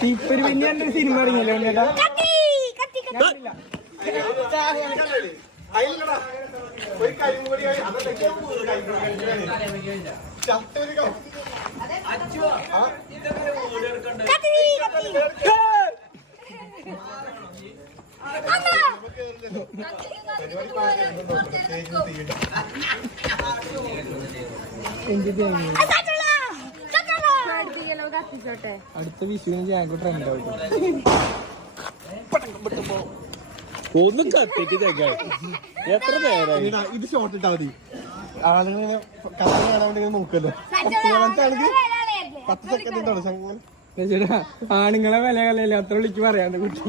തീപ്പൊരി ബെന്നി സിനിമ ഇറങ്ങിയല്ലോ ചേട്ടാ. അടുത്ത വിഷുവിന് ഞങ്ങൾക്ക് ട്രെൻഡ് ആവും. ഒന്നും കത്തിക്ക് എത്ര നേരം ഇത് ഷോർട്ട് ഇട്ടാ മതി. ആളുകളിങ്ങനെ കഥ കാണാൻ വേണ്ടി നോക്കല്ലോ. 10 സെക്കൻഡ് ആണുങ്ങളെ വില കളയല്ലേ, അത്ര വിളിക്ക് പറയാണ്ട് കുട്ടി.